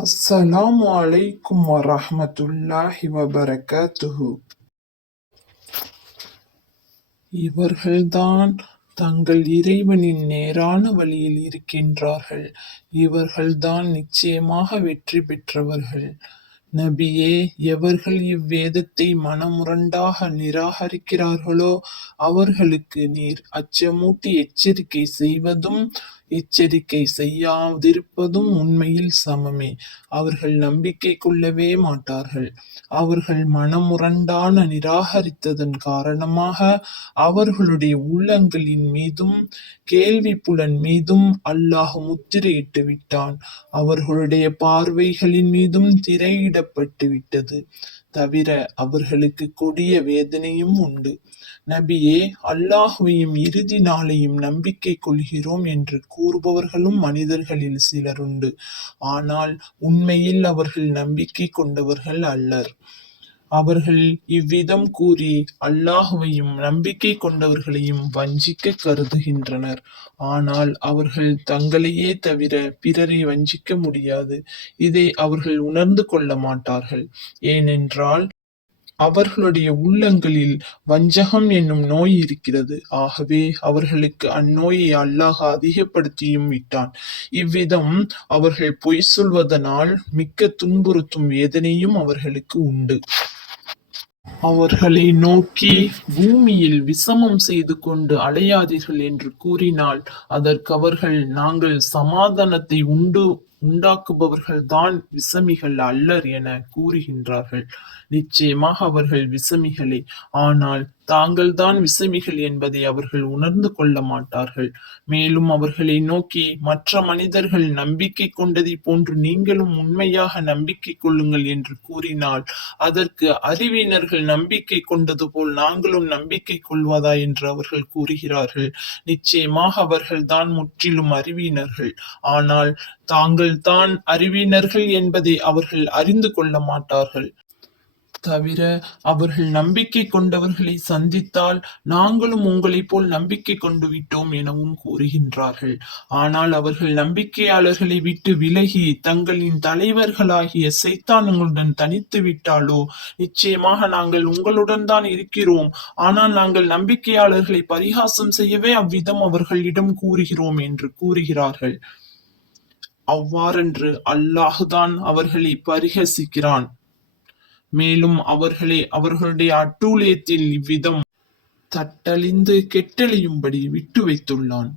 அஸ்ஸலாமு அலைக்கும் வரஹ்மத்துல்லாஹி வபரகாத்துஹு. இவர்கள்தான் தங்கள் இறைவனின் நேரான வழியில் இருக்கின்றார்கள். இவர்கள்தான் நிச்சயமாக வெற்றி பெற்றவர்கள். நபியே, எவர்கள் இவ்வேதத்தை மனமுரண்டாக நிராகரிக்கிறார்களோ அவர்களுக்கு நீர் அச்சமூட்டி எச்சரிக்கை செய்வதும் எச்சரிக்கை செய்யாதிருப்பதும் உண்மையில் சமமே. அவர்கள் நம்பிக்கை கொள்ளவே மாட்டார்கள். அவர்கள் மனமுரண்டான நிராகரித்ததன் காரணமாக அவர்களுடைய உள்ளங்களின் மீதும் கேள்வி புலன் மீதும் அல்லாஹ் முத்திரையிட்டு விட்டான். அவர்களுடைய பார்வைகளின் மீதும் திரையிடப்பட்டு விட்டது. தவிர அவர்களுக்கு கொடிய வேதனையும் உண்டு. நபியே, அல்லாஹுவையும் இறுதி நாளையும் நம்பிக்கை கொள்கிறோம் என்று கூறுபவர்களும் மனிதர்களில் சிலருண்டு. ஆனால் உண்மையில் அவர்கள் நம்பிக்கை கொண்டவர்கள் அல்லர். அவர்கள் இவ்விதம் கூறி அல்லாஹுவையும் நம்பிக்கை கொண்டவர்களையும் வஞ்சிக்க கருதுகின்றனர். ஆனால் அவர்கள் தங்களையே தவிர பிறரை வஞ்சிக்க முடியாது. இதை அவர்கள் உணர்ந்து கொள்ள மாட்டார்கள். ஏனென்றால் அவர்களுடைய உள்ளங்களில் வஞ்சகம் என்னும் நோய் இருக்கிறது. ஆகவே அவர்களுக்கு அந்நோயை அல்லாஹ் அதிகப்படுத்தியும் விட்டான். இவ்விதம் அவர்கள் பொய் சொல்வதனால் மிக்க துன்புறுத்தும் வேதனையும் அவர்களுக்கு உண்டு. அவர்களை நோக்கி, பூமியில் விசமம் செய்து கொண்டு அலையாதீர்கள் என்று கூறினால் அதற்கு அவர்கள், நாங்கள் சமாதானத்தை உண்டாக்குபவர்கள்தான் விசமிகள் அல்லர் என கூறுகின்றார்கள். நிச்சயமாக அவர்கள் விசமிகளே. ஆனால் தாங்கள்தான் விசமிகள் என்பதை அவர்கள் உணர்ந்து கொள்ள மாட்டார்கள். மேலும் அவர்களை நோக்கி, மற்ற மனிதர்கள் நம்பிக்கை கொண்டதை போன்று நீங்களும் உண்மையாக நம்பிக்கை கொள்ளுங்கள் என்று கூறினால் அதற்கு, அறிவினர்கள் நம்பிக்கை கொண்டது போல் நாங்களும் நம்பிக்கை கொள்வதா என்று அவர்கள் கூறுகிறார்கள். நிச்சயமாக அவர்கள்தான் முற்றிலும் அறிவினர்கள். ஆனால் தாங்கள்தான் அறிவினர்கள் என்பதை அவர்கள் அறிந்து கொள்ள மாட்டார்கள். தவிர அவர்கள் நம்பிக்கை கொண்டவர்களை சந்தித்தால், நாங்களும் உங்களைப் போல் நம்பிக்கை கொண்டு விட்டோம் எனவும் கூறுகின்றார்கள். ஆனால் அவர்கள் நம்பிக்கையாளர்களை விட்டு விலகி தங்களின் தலைவர்களாகிய சைத்தான்களுடன் தனித்து விட்டாலோ, நிச்சயமாக நாங்கள் உங்களுடன் தான் இருக்கிறோம், ஆனால் நாங்கள் நம்பிக்கையாளர்களை பரிகாசம் செய்யவே அவ்விதம் அவர்களிடம் கூறுகிறோம் என்று கூறுகிறார்கள். அவ்வாறன்று அல்லாஹுதான் அவர்களை பரிகசிக்கிறான். மேலும் அவர்களை அவர்களுடைய அட்டூழியத்தில் இவ்விதம் தட்டழிந்து கெட்டழியும்படி விட்டு வைத்துள்ளான்.